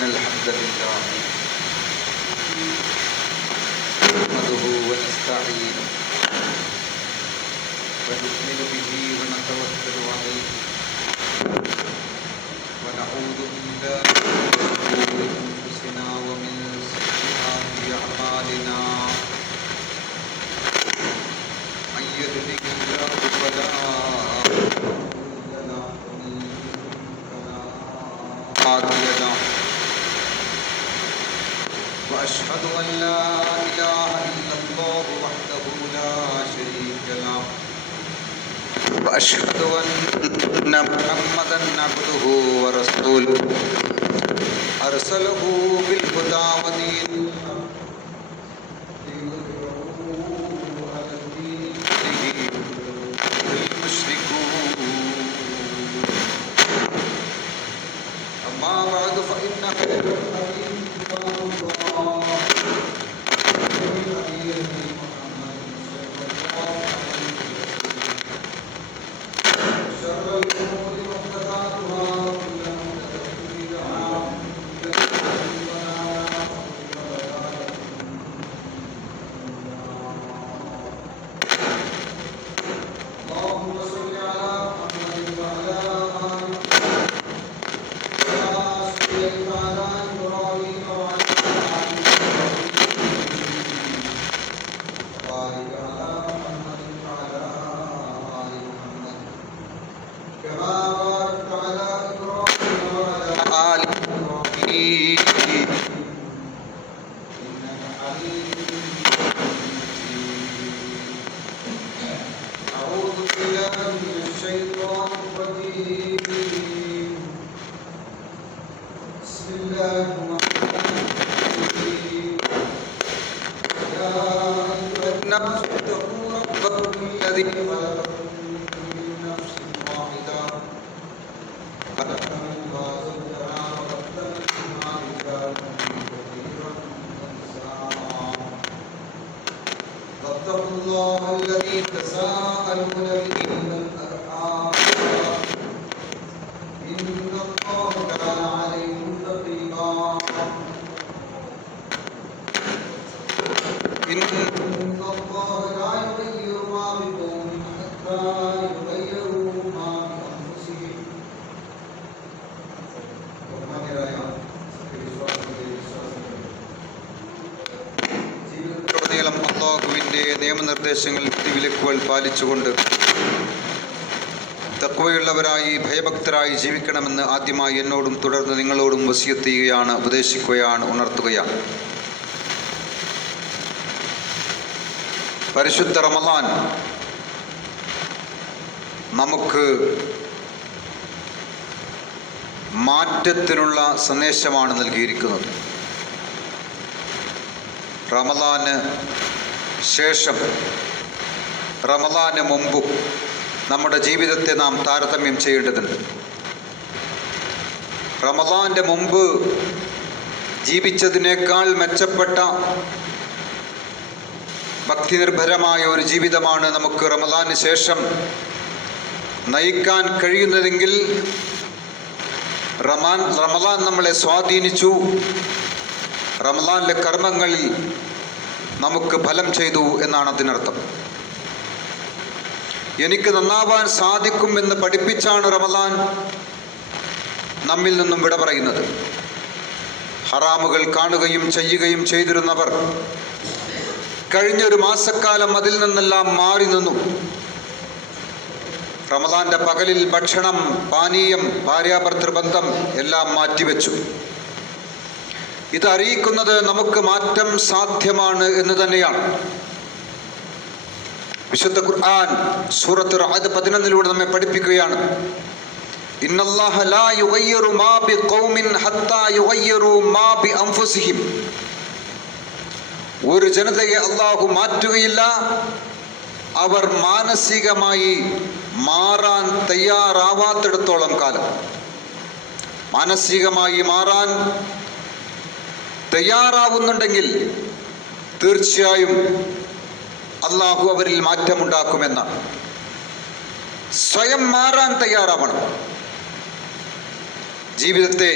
الحمد لله نحمده ونستعينه ونؤمن به ونتوكل عليه ونعوذ بالله من شرور أنفسنا ومن سيئات أعمالنا من يهده الله فلا مضل له ومن يضلل فلا هادي له وأشهد أن لا إله إلا الله وحده لا شريك له وأشهد أن محمدا عبده ورسوله أرسله بالهدى ودين الحق ليظهره على الدين كله والمشركون. أما بعد فإن خير الحديث كتاب الله وخير هدي محمد صلى الله عليه وسلم وشر الأمور محدثاتها وكل محدثة بدعة وكل بدعة ضلالة وكل ضلالة اللهم صل على محمد وعلى آل محمد كما صليت على إبراهيم وعلى آل إبراهيم وبارك على محمد وعلى آل محمد كما باركت على إبراهيم وعلى آل إبراهيم إنك حميد مجيد. أعوذ بالله من الشيطان الرجيم. بسم الله الرحمن الرحيم. يا أيها الناس اتقوا ربكم الذي خلقكم من نفس واحدة خلق منها زوجها وبث منهما رجالا كثيرا ونساء واتقوا الله الذي تساءلون به والأرحام إن الله كان عليكم رقيبا. إن الله لا يغير ما بقوم حتى يغيروا ما بأنفسهم. ബഹുമാന്യരായ ജീവിതത്തിലുടനീളം അല്ലാഹുവിൻ്റെ നിയമനിർദ്ദേശങ്ങൾ വിധിവിലക്കുകൾ പാലിച്ചുകൊണ്ട് തഖ്വയുള്ളവരായി ഭയഭക്തരായി ജീവിക്കണമെന്ന് ആദ്യമായി എന്നോടും തുടർന്ന് നിങ്ങളോടും വസിയത്ത് ചെയ്യുകയാണ്, ഉപദേശിക്കുകയാണ്, ഉണർത്തുകയാണ്. പരിശുദ്ധ റമളാൻ നമുക്ക് മാറ്റത്തിനുള്ള സന്ദേശമാണ് നൽകിയിരിക്കുന്നത്. റമളാന് ശേഷം റമളാന് മുമ്പും നമ്മുടെ ജീവിതത്തെ നാം താരതമ്യം ചെയ്യേണ്ടതുണ്ട്. റമളാൻ്റെ മുമ്പ് ജീവിച്ചതിനേക്കാൾ മെച്ചപ്പെട്ട ഭക്തിനിർഭരമായ ഒരു ജീവിതമാണ് നമുക്ക് റമളാന് ശേഷം നയിക്കാൻ കഴിയുന്നതെങ്കിൽ റമളാൻ നമ്മളെ സ്വാധീനിച്ചു, റമളാനിലെ കർമ്മങ്ങളിൽ നമുക്ക് ഫലം ചെയ്തു എന്നാണ് അതിനർത്ഥം. എനിക്ക് നന്നാവാൻ സാധിക്കും എന്ന് പഠിപ്പിച്ചാണ് റമളാൻ നമ്മിൽ നിന്നും വിട പറയുന്നത്. ഹറാമുകൾ കാണുകയും ചെയ്യുകയും ചെയ്തിരുന്നവർ കഴിഞ്ഞൊരു മാസക്കാലം അതിൽ നിന്നെല്ലാം മാറി നിന്നു. റമളാന്റെ പകലിൽ ഭക്ഷണം, പാനീയം, ഭാര്യാഭർത്തൃബന്ധം എല്ലാം മാറ്റിവെച്ചു. ഇത് അറിയിക്കുന്നത് നമുക്ക് മാറ്റം സാധ്യമാണ് എന്ന് തന്നെയാണ്. വിശുദ്ധ ഖുർആൻ സൂറത്ത് റഅദ് 11 നമ്മെ പഠിപ്പിക്കുകയാണ്. ഇന്നല്ലാഹ ലാ യുഗയ്യിറു മാ ബിഖൗമിൻ ഹത്താ യുഗയ്യിറു മാ ബിഅൻഫുസിഹിം. ഒരു ജനതയെ അല്ലാഹു മാറ്റുകയില്ല അവർ മാനസികമായി മാറാൻ തയ്യാറാവാത്തിടത്തോളം കാലം. മാനസികമായി മാറാൻ തയ്യാറാവുന്നുണ്ടെങ്കിൽ തീർച്ചയായും അല്ലാഹു അവരിൽ മാറ്റമുണ്ടാക്കുമെന്നാണ്. സ്വയം മാറാൻ തയ്യാറാവണം. ജീവിതത്തെ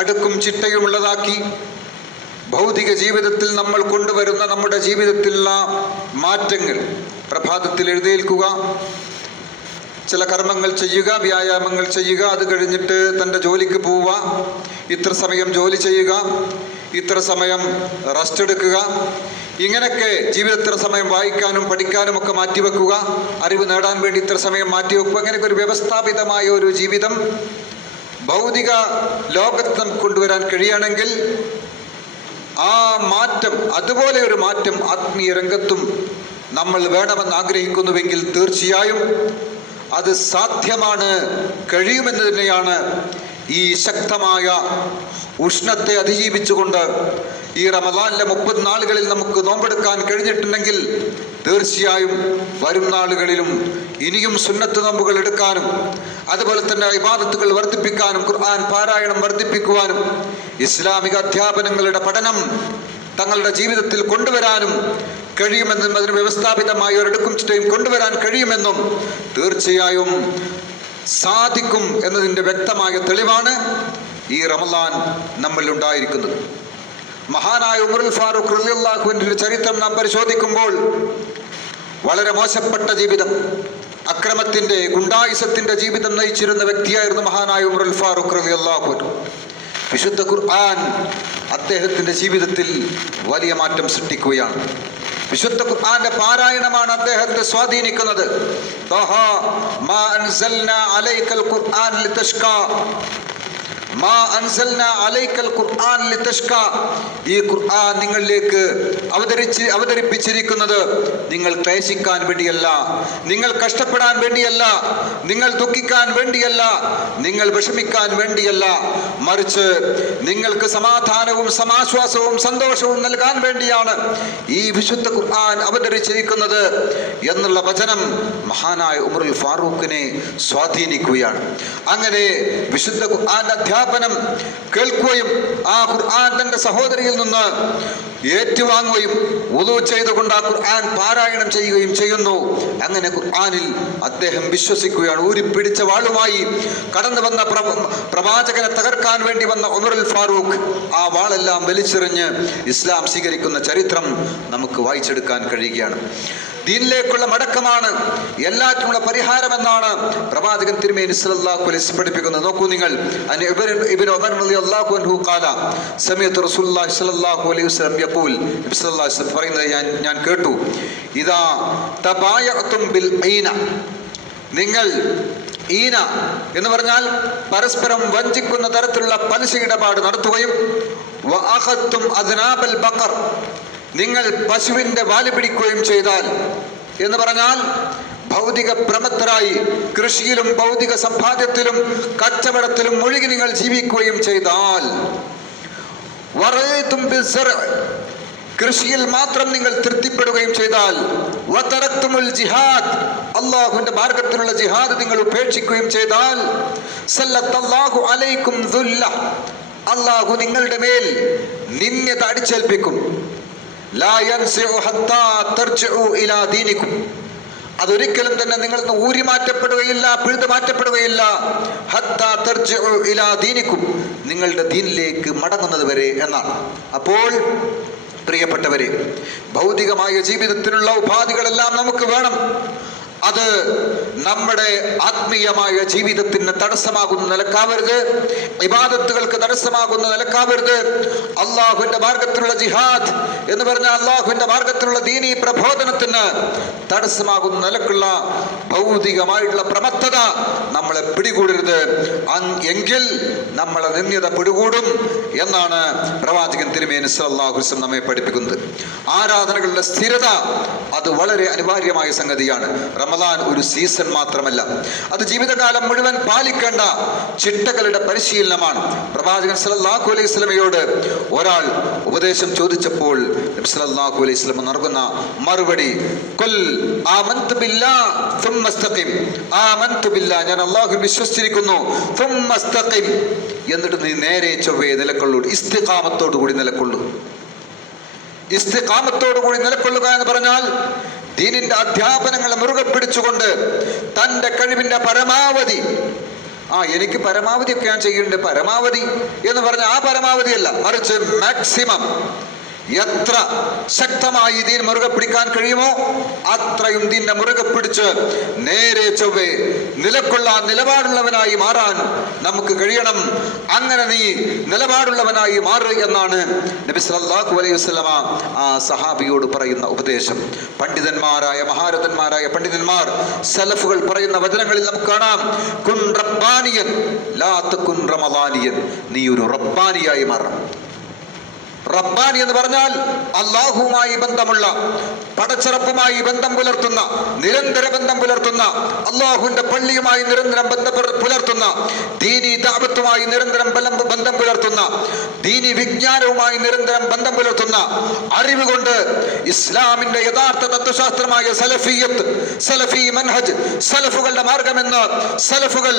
അടുക്കും ചിട്ടയുമുള്ളതാക്കി ഭൗതിക ജീവിതത്തിൽ നമ്മൾ കൊണ്ടുവരുന്ന നമ്മുടെ ജീവിതത്തിലുള്ള മാറ്റങ്ങൾ. പ്രഭാതത്തിൽ എഴുന്നേൽക്കുക, ചില കർമ്മങ്ങൾ ചെയ്യുക, വ്യായാമങ്ങൾ ചെയ്യുക, അത് കഴിഞ്ഞിട്ട് തൻ്റെ ജോലിക്ക് പോവുക, ഇത്ര സമയം ജോലി ചെയ്യുക, ഇത്ര സമയം റെസ്റ്റ് എടുക്കുക, ഇങ്ങനെയൊക്കെ ജീവിതത്തിൽ സമയം വായിക്കാനും പഠിക്കാനും ഒക്കെ മാറ്റിവെക്കുക, അറിവ് നേടാൻ വേണ്ടി ഇത്ര സമയം മാറ്റിവെക്കുക. അങ്ങനെയൊക്കെ ഒരു വ്യവസ്ഥാപിതമായ ഒരു ജീവിതം ഭൗതിക ലോകത്ത് നമുക്ക് കൊണ്ടുവരാൻ കഴിയുകയാണെങ്കിൽ ആ മാറ്റം, അതുപോലെ ഒരു മാറ്റം ആത്മീയ രംഗത്തും നമ്മൾ വേണമെന്ന് ആഗ്രഹിക്കുന്നുവെങ്കിൽ തീർച്ചയായും അത് സാധ്യമാണ്, കഴിയുമെന്ന് തന്നെയാണ്. ഈ ശക്തമായ ഉഷ്ണത്തെ അതിജീവിച്ചുകൊണ്ട് ഈ റമദാനിലെ 30 നാളുകളിൽ നമുക്ക് നോമ്പെടുക്കാൻ കഴിഞ്ഞിട്ടുണ്ടെങ്കിൽ തീർച്ചയായും വരും നാളുകളിലും ഇനിയും സുന്നത്ത് നോമ്പുകൾ എടുക്കാനും അതുപോലെ തന്നെ ഇബാദത്തുകൾ വർദ്ധിപ്പിക്കാനും ഖുർആൻ പാരായണം വർദ്ധിപ്പിക്കുവാനും ഇസ്ലാമിക അധ്യാപനങ്ങളുടെ പഠനം തങ്ങളുടെ ജീവിതത്തിൽ കൊണ്ടുവരാനും കഴിയുമെന്നും അതിന് വ്യവസ്ഥാപിതമായ ഒരെടുക്കും ചിട്ടയും കൊണ്ടുവരാൻ കഴിയുമെന്നും തീർച്ചയായും സാധിക്കും എന്നതിൻ്റെ വ്യക്തമായ തെളിവാണ് ഈ റമദാൻ നമ്മളിൽ ഉണ്ടായിരിക്കുന്നത്. മഹാനായ ഉമറുൽ ഫാറൂഖ് റളിയല്ലാഹു അൻഹുവിന്റെ ചരിത്രം നാം പരിശോധിക്കുമ്പോൾ വളരെ മോശപ്പെട്ട ജീവിതം, അക്രമത്തിന്റെ, ഗുണ്ടായിസത്തിന്റെ ജീവിതം നയിച്ചിരുന്ന വ്യക്തിയായിരുന്നു മഹാനായ ഉമറുൽ ഫാറൂഖ് റളിയല്ലാഹു അൻഹു. വിശുദ്ധ ഖുർആൻ അദ്ദേഹത്തിന്റെ ജീവിതത്തിൽ വലിയ മാറ്റം സൃഷ്ടിക്കുകയാണ്. വിശുദ്ധ ഖുർആന്റെ പാരായണമാണ് അദ്ദേഹത്തെ സ്വാധീനിക്കുന്നത്. ഈ ഖുർആൻ നിങ്ങളിലേക്ക് അവതരിപ്പിച്ചിരിക്കുന്നത് നിങ്ങൾ ക്ലേശിക്കാൻ വേണ്ടിയല്ല, നിങ്ങൾ കഷ്ടപ്പെടാൻ വേണ്ടിയല്ല, നിങ്ങൾ ദുഃഖിക്കാൻ വേണ്ടിയല്ല, നിങ്ങൾ വിഷമിക്കാൻ വേണ്ടിയല്ല, മറിച്ച് നിങ്ങൾക്ക് സമാധാനവും സമാശ്വാസവും സന്തോഷവും നൽകാൻ വേണ്ടിയാണ് ഈ വിശുദ്ധ ഖുർആൻ അവതരിച്ചിരിക്കുന്നത് എന്നുള്ള വചനം മഹാനായ ഉമറുൽ ഫാറൂഖിനെ സ്വാധീനിക്കുകയാണ്. അങ്ങനെ വിശുദ്ധ ഖുർആന്റെ അധ്യാപനം കേൾക്കുകയും ആ ഖുർആൻ തന്റെ സഹോദരിയിൽ നിന്ന് ഏറ്റുവാങ്ങുകയും വുളൂ ചെയ്തുകൊണ്ട് ആ ഖുർആൻ പാരായണം ചെയ്യുകയും ചെയ്യുന്നു. അങ്ങനെ ഖുർആനിൽ അദ്ദേഹം വിശ്വസിക്കുകയാണ്. ഊരിപ്പിടിച്ച വാളുമായി കടന്നു വന്ന പ്രവാചകനെ തകർക്കാൻ വേണ്ടി വന്ന ഉമറുൽ ഫാറൂഖ് ആ വാളെല്ലാം വലിച്ചെറിഞ്ഞ് ഇസ്ലാം സ്വീകരിക്കുന്ന ചരിത്രം നമുക്ക് വായിച്ചെടുക്കാൻ കഴിയുകയാണ്. ദീനിലേക്കുള്ള മടക്കമാണ് എല്ലാറ്റിനുള്ള പരിഹാരമെന്നാണ് പ്രവാചകൻ തിരുമേനി സല്ലല്ലാഹു അലൈഹി വസല്ലം പഠിപ്പിക്കുന്നത്. നോക്കൂ നിങ്ങൾ, ഇബ്നു ഉമർ റളിയല്ലാഹു അൻഹു ഖാല സമയത്ത് റസൂലുള്ളാഹി സ്വല്ലല്ലാഹു അലൈഹി വസല്ലം യഖൂൽ, നബി സല്ലല്ലാഹു അലൈഹി വസല്ലം പറയുന്നത് ഞാൻ കേട്ടു, ഇദാ തബായഅതും ബിൽ ഈന, നിങ്ങൾ ഈന എന്ന് പറഞ്ഞാൽ പരസ്പരം വഞ്ചിക്കുന്ന തരത്തിലുള്ള പലിശ ഇടപാട് നടത്തുകയും വഅഖത്തും അദ്നാബൽ ബഖർ, നിങ്ങൾ പശുവിന്റെ വാല് പിടിക്കുകയും ചെയ്താൽ എന്ന് പറഞ്ഞാൽ ഭൗതിക പ്രമത്തരായി കൃഷിയിലും ഭൗതിക സമ്പാദ്യത്തിലും കച്ചവടത്തിലും മുഴുകി നിങ്ങൾ ജീവിക്കുകയും ചെയ്താൽ, കൃഷിയിൽ മാത്രം നിങ്ങൾ തൃപ്തിപ്പെടുകയും ചെയ്താൽ, ജിഹാദ്, അല്ലാഹുവിന്റെ മാർഗത്തിലുള്ള ജിഹാദ് നിങ്ങൾ ഉപേക്ഷിക്കുകയും ചെയ്താൽ, സല്ലല്ലാഹു അലൈക്കും ദുല്ല, അല്ലാഹു നിങ്ങളുടെ മേൽ നിന്ദ അടിച്ചേൽപ്പിക്കും. ലാ യൻസിഉ ഹത്താ തർജിഉ ഇലാ ദീനിക്കും, അതൊരിക്കലും തന്നെ നിങ്ങൾ ഊരി മാറ്റപ്പെടുകയില്ല, പിഴുതു മാറ്റപ്പെടുകയില്ല. ഹത്താ തർജിഉ ഇലാ ദീനിക്കും, നിങ്ങളുടെ ദീനിലേക്ക് മടങ്ങുന്നത് വരെ എന്നാണ്. അപ്പോൾ പ്രിയപ്പെട്ടവരെ, ഭൗതികമായ ജീവിതത്തിനുള്ള ഉപാധികളെല്ലാം നമുക്ക് വേണം. അത് നമ്മുടെ ആത്മീയമായ ജീവിതത്തിന് തടസ്സമാകുന്ന നിലക്കാവരുത്, ഇബാദത്തുകൾക്ക് തടസ്സമാകുന്ന നിലക്കാവരുത്. അള്ളാഹുവിന്റെ മാർഗത്തിലുള്ള ജിഹാദ് എന്ന് പറഞ്ഞാൽ അള്ളാഹുവിന്റെ മാർഗത്തിലുള്ള ദീനീ പ്രബോധനത്തിന് തടസ്സമാകുന്ന നിലക്കുള്ള ഭൗതികമായിട്ടുള്ള പ്രമത്തത നമ്മളെ പിടികൂടരുത്. എങ്കിൽ നമ്മളെ നിന്ദ്യത പിടികൂടും എന്നാണ് പ്രവാചകൻ തിരുമേനി സല്ലല്ലാഹു അലൈഹി വസല്ലം നമ്മെ പഠിപ്പിക്കുന്നത്. ആരാധനകളുടെ സ്ഥിരത അത് വളരെ അനിവാര്യമായ സംഗതിയാണ്. റമദാൻ ഒരു സീസൺ മാത്രമല്ല, അത് ജീവിതകാലം മുഴുവൻ പാലിക്കേണ്ട ചിട്ടകളുടെ പരിശീലനമാണ്. പ്രവാചകൻ സല്ലല്ലാഹു അലൈഹി വസല്ലമയോട് ഒരാൾ ഉപദേശം ചോദിച്ചപ്പോൾ നബി സല്ലല്ലാഹു അലൈഹി വസല്ലം നൽകുന്ന മറുപടി, ഖുൽ ആമന്തു ബില്ലാഹ് സുമ്മ ഇസ്തഖിം, ആമന്തു ബില്ലാഹ്, ഞാൻ അല്ലാഹുവിൽ വിശ്വസിച്ചിരിക്കുന്നു, സുമ്മ ഇസ്തഖിം, എന്നിട്ട് നീ നേരെ ചൊവ്വേ നിലകൊള്ളൂ, ഇസ്തിഖാമത്തോടു കൂടി നിലകൊള്ളൂ. ഇസ്തിഖാമത്തോടു കൂടി നിലകൊള്ളുക എന്ന് പറഞ്ഞാൽ ദീനിന്റെ അധ്യാപനങ്ങളെ മുറുകെ പിടിച്ചുകൊണ്ട് തൻ്റെ കഴിവിന്റെ പരമാവധി എനിക്ക് പരമാവധിയൊക്കെ ഞാൻ ചെയ്യുന്നുണ്ട്. പരമാവധി എന്ന് പറഞ്ഞ ആ പരമാവധിയല്ല, മറിച്ച് മാക്സിമം. എത്ര ശക്തമായി ദീൻ മുറുകെ പിടിക്കാൻ കഴിയുമോ അത്രയും ദീനെ മുറുകെ പിടിച്ച് നേരെ ചൊവ്വേ നിലക്കൊള്ള നിലപാടുള്ളവനായി മാറാൻ നമുക്ക് കഴിയണം. അങ്ങനെ നീ നിലപാടുള്ളവനായി മാറ് എന്നാണ് നബി സല്ലല്ലാഹു അലൈഹി വസല്ലമ ആ സഹാബിയോട് പറയുന്ന ഉപദേശം. പണ്ഡിതന്മാരായ മഹാരഥന്മാരായ പണ്ഡിതന്മാർ സലഫുകൾ പറയുന്ന വചനങ്ങളിൽ നമുക്ക് കാണാം, കുൻ റബ്ബാനിയൻ ലാ തകുൻ റമദാനിയൻ. നീ ഒരു റബ്ബാനിയായി മാറണം. റബ്ബാനി എന്ന് പറഞ്ഞാൽ അല്ലാഹുവുമായി ബന്ധമുള്ള, പടച്ചിറപ്പുമായി ബന്ധം പുലർത്തുന്ന, നിരന്തര ബന്ധം പുലർത്തുന്ന, അല്ലാഹുവിന്റെ പള്ളിയുമായി നിരന്തരം ബന്ധം പുലർത്തുന്ന, ദീനി ദഅവത്തുമായി നിരന്തരം ബന്ധം പുലർത്തുന്ന, ദീനി വിജ്ഞാനവുമായി നിരന്തരം ബന്ധം പുലർത്തുന്ന, അറിവ് കൊണ്ട് ഇസ്ലാമിന്റെ യഥാർത്ഥ തത്വശാസ്ത്രമായ സലഫിയത്ത്, സലഫി മൻഹജ്, സലഫുകളുടെ മാർഗമെന്ന് സലഫുകൾ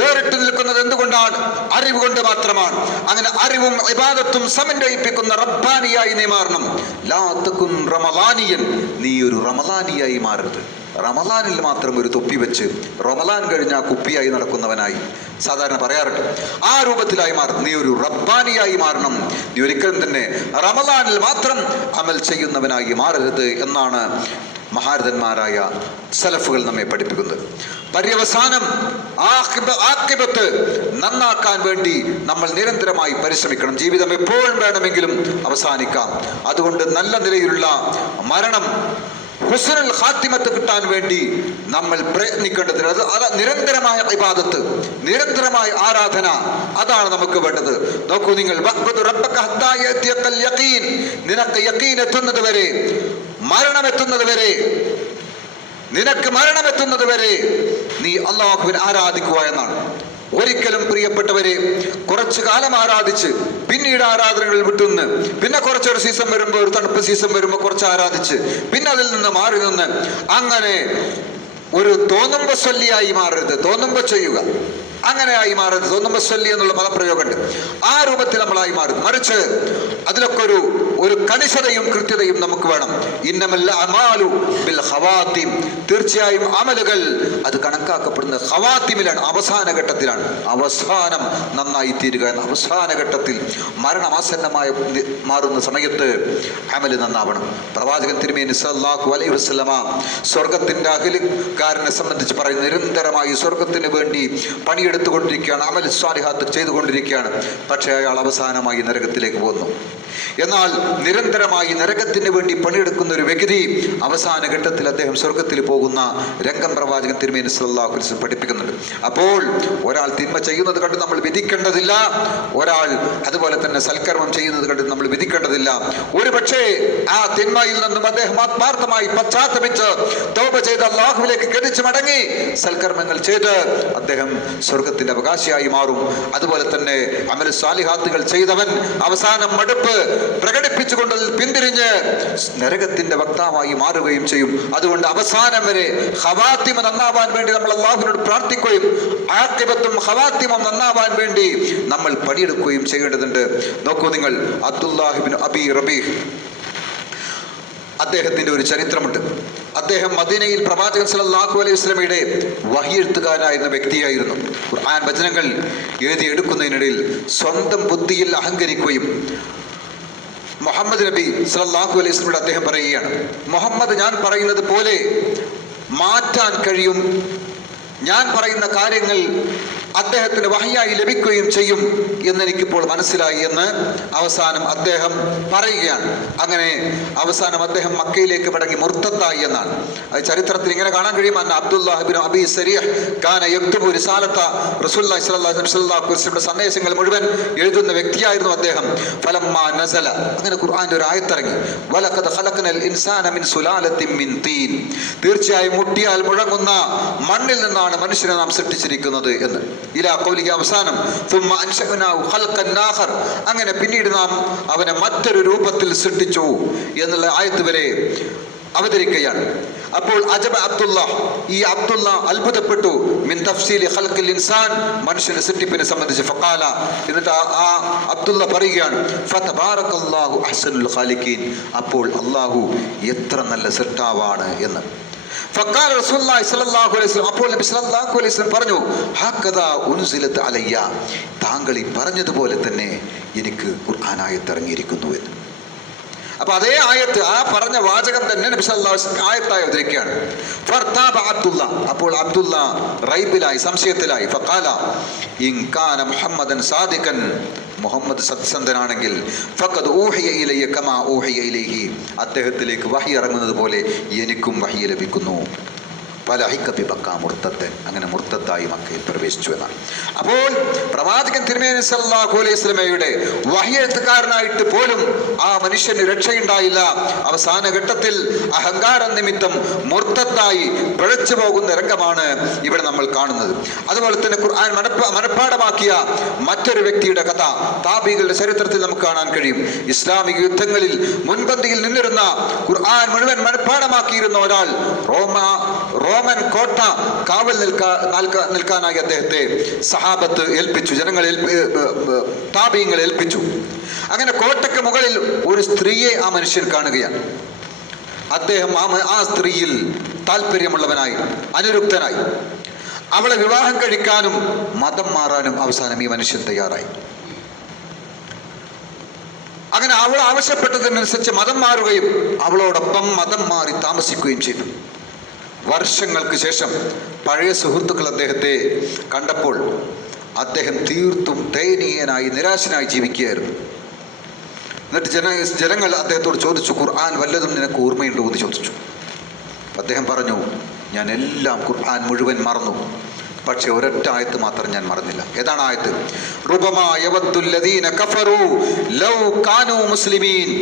വേറിട്ട് നിൽക്കുന്നത് എന്തുകൊണ്ടാണ്? അറിവ് കൊണ്ട് മാത്രമാണ്. അങ്ങനെ അറിവും ഇബാദത്തും സമന്വയിപ്പിക്കുന്ന റബ്ബാനിയായി നീ മാറണം. ലാ തകുൻ റമദാനിയൻ. നീ ഒരു റമദാനിയായി മാറരുത്. റമദാനിൽ മാത്രം ഒരു തൊപ്പി വെച്ച് റമദാൻ കഴിഞ്ഞാൽ കുപ്പിയായി നടക്കുന്നവനായി സാധാരണ പറയാറുണ്ട്. ആ രൂപത്തിലായി മാറും. നീ ഒരു റബ്ബാനിയായി മാറണം. നീ ഒരിക്കലും തന്നെ റമദാനിൽ മാത്രം അമൽ ചെയ്യുന്നവനായി മാറരുത് എന്നാണ് മഹാരഥന്മാരായ സലഫുകൾ നമ്മെ പഠിപ്പിക്കുന്നത്. പര്യവസാനം ആഖിബത്ത് നന്നാക്കാൻ വേണ്ടി നമ്മൾ നിരന്തരമായി പരിശ്രമിക്കണം. ജീവിതം എപ്പോഴും വേണമെങ്കിലും അവസാനിക്കാം. അതുകൊണ്ട് നല്ല നിലയിലുള്ള മരണം, ഹുസ്നുൽ ഖാത്തിമത്ത് കിട്ടാൻ വേണ്ടി നമ്മൾ പ്രയത്നിക്കേണ്ടത്. അത് നിരന്തരമായ ഇബാദത്ത്, നിരന്തരമായ ആരാധന, അതാണ് നമുക്ക് വേണ്ടത്. നോക്കൂ നിങ്ങൾ, നിനക്ക് യഖീൻ എത്തുന്നത് വരെ, മരണമെത്തുന്നത് വരെ, നിനക്ക് മരണമെത്തുന്നത് വരെ നീ അല്ലാഹുവിനെ ആരാധിക്കുക എന്നാണ്. ഒരിക്കലും പ്രിയപ്പെട്ടവരെ കുറച്ചു കാലം ആരാധിച്ച് പിന്നീട് ആരാധനകളിൽ വിട്ടുനിന്ന്, പിന്നെ കുറച്ചൊരു സീസൺ വരുമ്പോൾ, ഒരു തണുപ്പ് സീസൺ വരുമ്പോൾ കുറച്ച് ആരാധിച്ച് പിന്നെ അതിൽ നിന്ന് മാറി നിന്ന് അങ്ങനെ ഒരു തോന്നുമ്പോ സ്വല്ലിയായി മാറരുത്. തോന്നുമ്പോ ചെയ്യുക, അങ്ങനെ ആയി മാറരുത്. തോന്നുമ്പോ സ്വല്ലി എന്നുള്ള പദപ്രയോഗമുണ്ട്. ആ രൂപത്തിൽ നമ്മളായി മാറും. മറിച്ച് അതിലൊക്കെ ഒരു കണിശതയും കൃത്യതയും നമുക്ക് വേണം. ഇന്നമൽ അമാലു ബിൽ ഖവാത്തിം. തീർച്ചയായും അമലുകൾ അത് കണക്കാക്കപ്പെടുന്നത് ഖവാത്തിമിലാണ്, അവസാന ഘട്ടത്തിലാണ്. അവസാനം നന്നായി തീരുക എന്ന അവസാന ഘട്ടത്തിൽ, മരണമാസന്നമായി മാറുന്ന സമയത്ത് അമല് നന്നാവണം. പ്രവാചകൻ തിരുമേനി സല്ലല്ലാഹു അലൈഹി വസല്ലമ സ്വർഗത്തിന്റെ അഹ്ലുകാരനെ സംബന്ധിച്ച് പറയുന്ന, നിരന്തരമായി സ്വർഗത്തിന് വേണ്ടി പണിയെടുത്തുകൊണ്ടിരിക്കുകയാണ്, അമൽ സ്വാലിഹാത്ത് ചെയ്തുകൊണ്ടിരിക്കുകയാണ്. പക്ഷേ അയാൾ അവസാനമായി നരകത്തിലേക്ക് പോകുന്നു. എന്നാൽ നിരന്തരമായി നരകത്തിന് വേണ്ടി പണിയെടുക്കുന്ന ഒരു വ്യക്തി അവസാന ഘട്ടത്തിൽ അദ്ദേഹം സ്വർഗത്തിൽ പോകുന്ന രംഗം പ്രവാചകൻ തിരുമേനി സല്ലല്ലാഹു അലൈഹി വസല്ലം പഠിപ്പിക്കുന്നുണ്ട്. അപ്പോൾ ഒരാൾ തിന്മ ചെയ്യുന്നത് കണ്ട് നമ്മൾ വിധിക്കേണ്ടതില്ല. ഒരാൾ അതുപോലെ തന്നെ സൽക്കർമ്മം ചെയ്യുന്നത് കണ്ട് നമ്മൾ വിധിക്കേണ്ടതില്ല. ഒരു പക്ഷേ ആ തിന്മയിൽ നിന്നും അദ്ദേഹം ആത്മാർത്ഥമായി പശ്ചാത്തപിച്ച് തൗബ ചെയ്ത് അല്ലാഹുവിലേക്ക് ഗതിച്ച് മടങ്ങി സൽക്കർമ്മങ്ങൾ ചെയ്ത് അദ്ദേഹം സ്വർഗത്തിന്റെ അവകാശിയായി മാറും. അതുപോലെ തന്നെ അമൽ സാലിഹാത്തുകൾ ചെയ്തവൻ അവസാനം മടുപ്പ് പ്രകടിപ്പിച്ചുകൊണ്ട് പിന്തിരിഞ്ഞ് നരകത്തിന്റെ വക്താവായി മാറുകയും ചെയ്യും. അതുകൊണ്ട് അവസാനം വരെ ഖവാത്തിമ നന്നാവാൻ വേണ്ടി നമ്മൾ അല്ലാഹുവിനോട് പ്രാർത്ഥിക്കുകയും ആഖിബത്തും ഖവാത്തിമും നന്നാവാൻ വേണ്ടി നമ്മൾ പണിയെടുക്കുകയും ചെയ്യേണ്ടതുണ്ട്. നോക്കൂ നിങ്ങൾ, അബ്ദുല്ലാഹ് ഇബ്നു അബി റബീഹ്, അദ്ദേഹത്തിന്റെ ഒരു ചരിത്രമുണ്ട്. അദ്ദേഹം മദീനയിൽ പ്രവാചകൻ സല്ലല്ലാഹു അലൈഹി വസല്ലമയുടെ വഹി എഴുത്തുകാരനായിരുന്ന വ്യക്തിയായിരുന്നു. ഖുർആൻ വചനങ്ങൾ എഴുതിയെടുക്കുന്നതിനിടയിൽ സ്വന്തം ബുദ്ധിയിൽ അഹങ്കരിക്കുകയും മുഹമ്മദ് നബി സല്ലല്ലാഹു അലൈഹി വസല്ലമയോട് അദ്ദേഹം പറയുകയാണ്, മുഹമ്മദ് ഞാൻ പറയുന്നത് പോലെ മാറ്റാൻ കഴിയും, ഞാൻ പറയുന്ന കാര്യങ്ങൾ അദ്ദേഹത്തിന് വഹിയായി ലഭിക്കുകയും ചെയ്യും എന്നെനിക്കിപ്പോൾ മനസ്സിലായി എന്ന് അവസാനം അദ്ദേഹം പറയുകയാണ്. അങ്ങനെ അവസാനം അദ്ദേഹം മക്കയിലേക്ക് മടങ്ങി മുർത്തത്തായി എന്നാണ്. അത് ചരിത്രത്തിൽ ഇങ്ങനെ കാണാൻ കഴിയും. അബ്ദുല്ലാഹ് ഇബ്നു അബി സരീഹ് കാന യക്തുബു റിസാലത റസൂലുള്ളാഹി സ്വല്ലല്ലാഹു അലൈഹി വസല്ലം സന്ദേശങ്ങൾ മുഴുവൻ എഴുതുന്ന വ്യക്തിയായിരുന്നു അദ്ദേഹം. ഫലമ്മാ നസല, അങ്ങനെ ഖുർആന്റെ ഒരു ആയത്തിറങ്ങി, വലഖദ് ഖലഖനൽ ഇൻസാന മിൻ സുലാലത്തിൻ മിൻ തീൻ. തീർച്ചയായും മുട്ടിയാൽ മുഴങ്ങുന്ന മണ്ണിൽ നിന്നാണ് മനുഷ്യനെ നാം സൃഷ്ടിച്ചിരിക്കുന്നത് എന്ന്. ഇലാ ഖൗലിഹി, അവസാനം തുമ്മ അൻശഅനാഹു ഖൽഖൻ ആഖർ, അങ്ങനെ പിന്നീട് നാം അവനെ മറ്റൊരു രൂപത്തിൽ സൃഷ്ടിച്ചു എന്നുള്ള ആയത്ത് വരെ അവതരിക്കുകയാണ്. അപ്പോൾ അജബ അബ്ദുള്ള, ഈ അബ്ദുള്ള അത്ഭുതപ്പെട്ടു, മിൻ തഫ്സീലി ഖൽഖിൽ ഇൻസാൻ, മനുഷ്യന്റെ സൃഷ്ടിപ്പിനെ സംബന്ധിച്ച്. ഫഖാല, എന്നിട്ട് ആ അബ്ദുള്ള പറയുകയാണ്, ഫതബാറകല്ലാഹു അഹ്സനുൽ ഖാലിഖീൻ, അപ്പോൾ അല്ലാഹു എത്ര നല്ല സൃഷ്ടാവാണ് എന്ന്. ഫഖാല റസൂലുള്ളാഹി സ്വല്ലല്ലാഹു അലൈഹി വസല്ലം, അപ്പോൾ നബി സ്വല്ലല്ലാഹു അലൈഹി വസല്ലം പറഞ്ഞു, ഹഖദാ ഉൻസിലത് അലയ്യ, താങ്കൾ ഈ പറഞ്ഞതുപോലെ തന്നെ എനിക്ക് ഖുർആൻ ആയത്ത് ഇറങ്ങിയിരിക്കുന്നു എന്ന്. അപ്പൊ അതേ ആയത്ത്, ആ പറഞ്ഞ വാചകം തന്നെ നബി സല്ലല്ലാഹു അലൈഹി വസല്ലം ആയത്തായി അവതരിക്കുകയാണ്. ഫർതാബ അബ്ദുല്ല, അപ്പോൾ അബ്ദുല്ല റൈബിലായി, സംശയത്തിലായി. ഫഖാല ഇൻ കാന മുഹമ്മദൻ സാദിഖൻ, മുഹമ്മദ് സത്യസന്ധനാണെങ്കിൽ ഫഖദ് ഊഹിയ ഇലയ്യ കമാ ഊഹിയ ഇലൈഹി, അദ്ദേഹത്തിലേക്ക് വഹി ഇറങ്ങുന്നത് പോലെ എനിക്കും വഹി ലഭിക്കുന്നു. ഫലഹിക ബിബക്ക മുർത്തദ്ദൻ, അങ്ങനെ മുർത്തദ്ദായി മക്കയിൽ പ്രവേശിച്ചു എന്നാണ്. അപ്പോൾ പ്രവാചകൻ തിരുമേനി സല്ലല്ലാഹു അലൈഹി വസല്ലമയുടെ വഹി എഴുത്തുകാരനായിട്ട് പോലും ആ മനുഷ്യന് രക്ഷയുണ്ടായില്ല. അവസാന ഘട്ടത്തിൽ അഹങ്കാര നിമിത്തം മുർത്തദ്ദായി പിഴച്ചു പോകുന്ന രംഗമാണ് ഇവിടെ നമ്മൾ കാണുന്നത്. അതുപോലെ തന്നെ ഖുർആൻ മനഃപ്പാഠമാക്കിയ മറ്റൊരു വ്യക്തിയുടെ കഥ താബികളുടെ ചരിത്രത്തിൽ നമുക്ക് കാണാൻ കഴിയും. ഇസ്ലാമിക യുദ്ധങ്ങളിൽ മുൻപന്തിയിൽ നിന്നിരുന്ന ഖുർആൻ മുഴുവൻ മനഃപ്പാഠമാക്കിയിരുന്ന ഒരാൾ റോമൻ കോട്ട കാവൽ നിൽക്കാനായി അദ്ദേഹത്തെ സഹാബത്ത് ഏൽപ്പിച്ചു, താബീങ്ങൾ ഏൽപ്പിച്ചു. അങ്ങനെ കോട്ടയ്ക്ക് മുകളിൽ ഒരു സ്ത്രീയെ ആ മനുഷ്യൻ കാണുകയാണ്. അദ്ദേഹം ആ സ്ത്രീയിൽ താല്പര്യമുള്ളവനായി, അനുരുക്തനായി. അവളെ വിവാഹം കഴിക്കാനും മതം മാറാനും അവസാനം ഈ മനുഷ്യൻ തയ്യാറായി. അങ്ങനെ അവൾ ആവശ്യപ്പെട്ടതിനനുസരിച്ച് മതം മാറുകയും അവളോടൊപ്പം മതം മാറി താമസിക്കുകയും ചെയ്തു. വർഷങ്ങൾക്ക് ശേഷം പഴയ സുഹൃത്തുക്കൾ അദ്ദേഹത്തെ കണ്ടപ്പോൾ അദ്ദേഹം തീർത്തും ദയനീയനായി, നിരാശനായി ജീവിക്കുകയായിരുന്നു. എന്നിട്ട് ജനങ്ങൾ അദ്ദേഹത്തോട് ചോദിച്ചു, ഖുർആൻ വല്ലതും നിനക്ക് ഓർമ്മയുണ്ടോ എന്ന് ചോദിച്ചു. അദ്ദേഹം പറഞ്ഞു, ഞാൻ എല്ലാം ഖുർആൻ മുഴുവൻ മറന്നു, പക്ഷെ ഒരൊറ്റ ആയത്ത് മാത്രം ഞാൻ മറന്നില്ല. ഏതാണ് ആയത്ത്? റുബമാ യവദ്ദുൽ ലദീന കഫറൂ ലൗ കാനൂ മുസ്ലിമീൻ,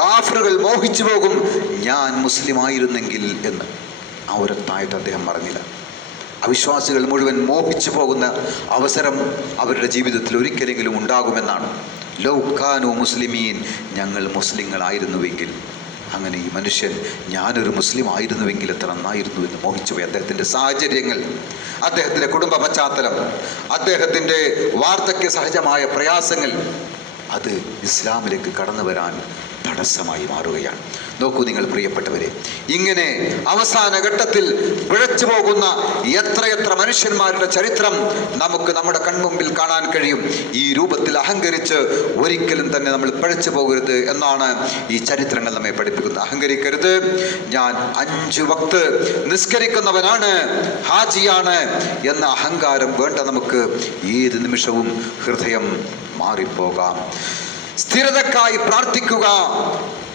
കാഫിറുകൾ മോഹിച്ചു പോകും ഞാൻ മുസ്ലിം ആയിരുന്നെങ്കിൽ എന്ന്. ആ ഒരൊത്തായിട്ട് അദ്ദേഹം പറഞ്ഞില്ല. അവിശ്വാസികൾ മുഴുവൻ മോഹിച്ചു പോകുന്ന അവസരം അവരുടെ ജീവിതത്തിൽ ഒരിക്കലെങ്കിലും ഉണ്ടാകുമെന്നാണ്. ലൗ കാനൂ മുസ്ലിമീൻ, ഞങ്ങൾ മുസ്ലിങ്ങളായിരുന്നുവെങ്കിൽ. അങ്ങനെ ഈ മനുഷ്യൻ ഞാനൊരു മുസ്ലിം ആയിരുന്നുവെങ്കിൽ എത്ര നന്നായിരുന്നു എന്ന് മോഹിച്ചുപോയി. അദ്ദേഹത്തിൻ്റെ സാഹചര്യങ്ങൾ, അദ്ദേഹത്തിൻ്റെ കുടുംബ പശ്ചാത്തലം, അദ്ദേഹത്തിൻ്റെ വാർദ്ധക്യ സഹജമായ പ്രയാസങ്ങൾ, അത് ഇസ്ലാമിലേക്ക് കടന്നു വരാൻ തടസ്സമായി മാറുകയാണ്. നോക്കൂ നിങ്ങൾ പ്രിയപ്പെട്ടവരെ, ഇങ്ങനെ അവസാന ഘട്ടത്തിൽ പിഴച്ചു പോകുന്ന എത്രയെത്ര മനുഷ്യന്മാരുടെ ചരിത്രം നമുക്ക് നമ്മുടെ കൺമുമ്പിൽ കാണാൻ കഴിയും. ഈ രൂപത്തിൽ അഹങ്കരിച്ച് ഒരിക്കലും തന്നെ നമ്മൾ പിഴച്ചു പോകരുത് എന്നാണ് ഈ ചരിത്രങ്ങൾ നമ്മെ പഠിപ്പിക്കുന്നത്. അഹങ്കരിക്കരുത്, ഞാൻ 5 വക്ത് നിസ്കരിക്കുന്നവനാണ്, ഹാജിയാണ് എന്ന അഹങ്കാരം വേണ്ട നമുക്ക്. ഏത് നിമിഷവും ഹൃദയം മാറിപ്പോകാം. സ്ഥിരതക്കായി പ്രാർത്ഥിക്കുക.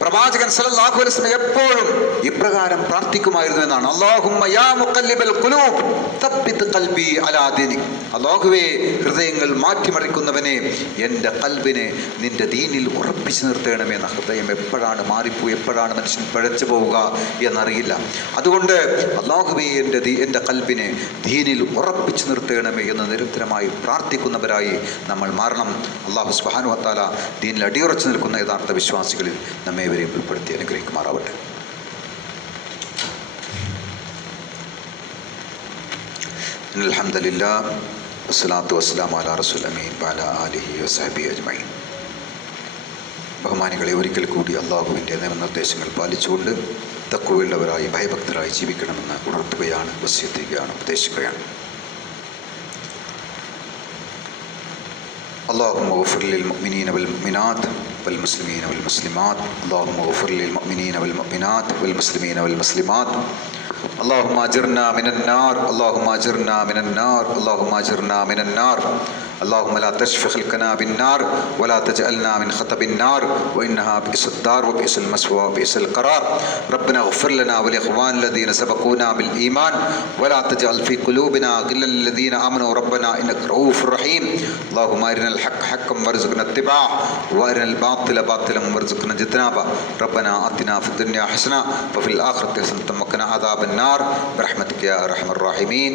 പ്രവാചകൻ സല്ലല്ലാഹു അലൈഹി വസല്ലം എപ്പോഴും ഇപ്രകാരം പ്രാർത്ഥിക്കുമായിരുന്നു എന്നാണ്. അല്ലാഹുമ്മ യാ മുഖല്ലിബൽ ഖുലൂബ് തബ്ബിത് ഖൽബി അലാ ദീനിക്, അല്ലാഹുവേ ഹൃദയങ്ങൾ മാറ്റിമറിക്കുന്നവനെ എൻ്റെ ഖൽബിനെ നിന്റെ ദീനിൽ ഉറപ്പിച്ചു നിർത്തണമേ എന്ന. ഹൃദയം എപ്പോഴാണ് മാറിപ്പോയി, എപ്പോഴാണ് മനുഷ്യൻ പിഴച്ചു പോവുക എന്നറിയില്ല. അതുകൊണ്ട് അല്ലാഹുവേ എൻ്റെ ഖൽബിനെ ദീനിൽ ഉറപ്പിച്ചു നിർത്തണമേ എന്ന് നിരന്തരമായി പ്രാർത്ഥിക്കുന്നവരായി നമ്മൾ മാറണം. അല്ലാഹു സുബ്ഹാനഹു വ തആല ദീനിൽ അടിയുറച്ചു നിൽക്കുന്ന യഥാർത്ഥ വിശ്വാസികളിൽ നമ്മെ ഇവരെയും ഉൾപ്പെടുത്തി അനുഗ്രഹിക്കുമാറാവട്ടെ. അൽഹംദുലില്ലാഹ് വസ്സലാത്തു വസ്സലാമു അലാ റസൂലിൽ അമീൻ വഅലാ ആലിഹി വസഹ്ബിഹി അജ്മഈൻ. ബഹുമാനികളെ, ഒരിക്കൽ കൂടി അള്ളാഹുവിൻ്റെ നിയമനിർദ്ദേശങ്ങൾ പാലിച്ചുകൊണ്ട് തഖ്വയുള്ളവരായി ഭയഭക്തരായി ജീവിക്കണമെന്ന് ഉണർത്തുകയാണ്, വസിയത്ത് ചെയ്യുകയാണ്, ഉപദേശിക്കുകയാണ്. اللهم اغفر للمؤمنين والمؤمنات والمسلمين والمسلمات. اللهم اغفر للمؤمنين والمؤمنات والمسلمين والمسلمات. اللهم اجرنا من النار، اللهم اجرنا من النار، اللهم اجرنا من النار. اللهم لا تشفي خلقنا بالنار ولا تجعلنا من خطب النار وإنها بئس الدار وبئس المثوى وبئس القرار. ربنا اغفر لنا ولإخوان الذين سبقونا بالإيمان ولا تجعل في قلوبنا غلا للذين آمنوا ربنا إنك رؤوف رحيم. اللهم أرنا الحق حقا وارزقنا اتباعه وأرنا الباطل باطلا وارزقنا اجتنابه. ربنا آتنا في الدنيا حسنة وفي الآخرة حسنة وقنا عذاب النار برحمتك يا أرحم الراحمين.